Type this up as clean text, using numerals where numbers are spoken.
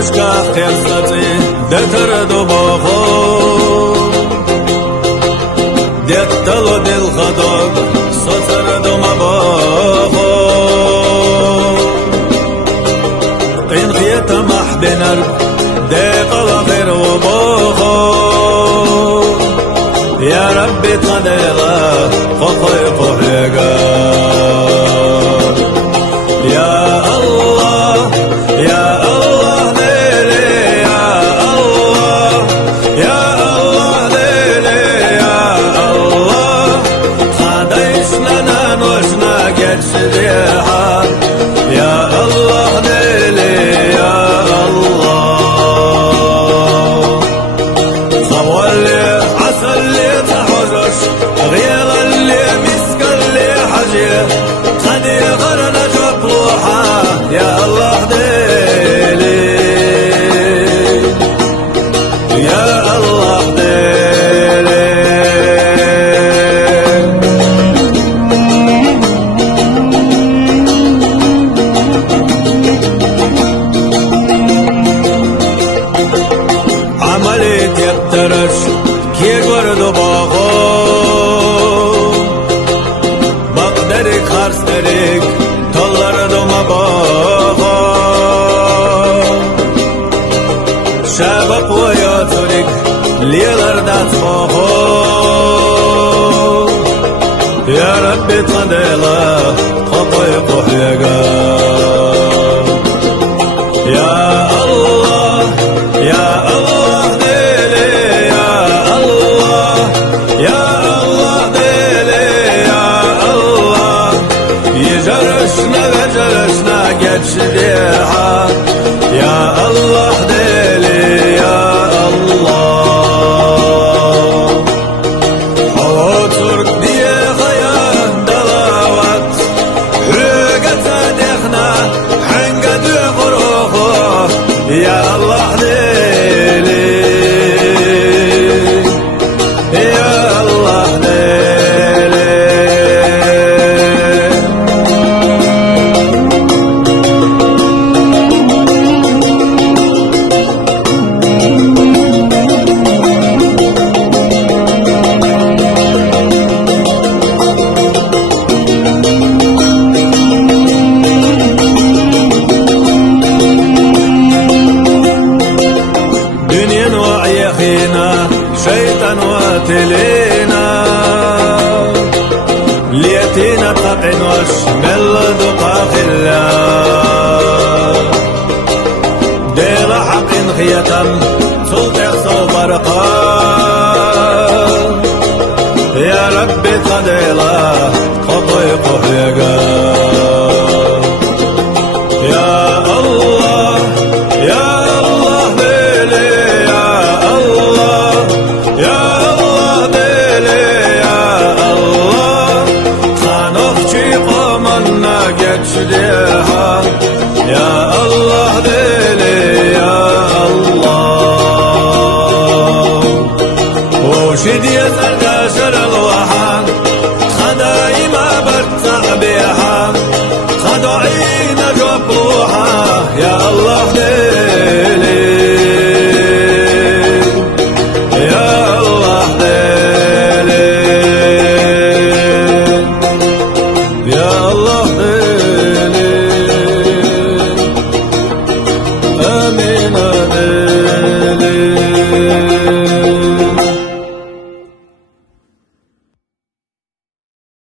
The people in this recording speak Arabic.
Nashkach tersatsi deter do boho Dettalo del khadog sotar do maboho Qin khiyata mahbenar deqal khir wa boho Ya Rabbi tadela qoqoy qohega Ya Allah Ya Şabak ve yatırık liyalardan soğuk Ya Rabbi tadela qoqoy qohyaga Ya Allah Ya Allah dele Ya Allah Ya Allah dele Ya Allah Yejarışna ve jarışna geçti ha Ya Allah dele شيطان وتلينا ليتينا طقن وشمل دقاق الله دير حق خيتم سلطع صبرقا يا ربي قديلا قطي قحيقا يا الله يا Ya Allah dele Ya Allah وشدي النشر الوحان خدايما بالتعبيها خدعينا جبروها يا الله ديلي يا الله ديلي يا الله ديلي Amen.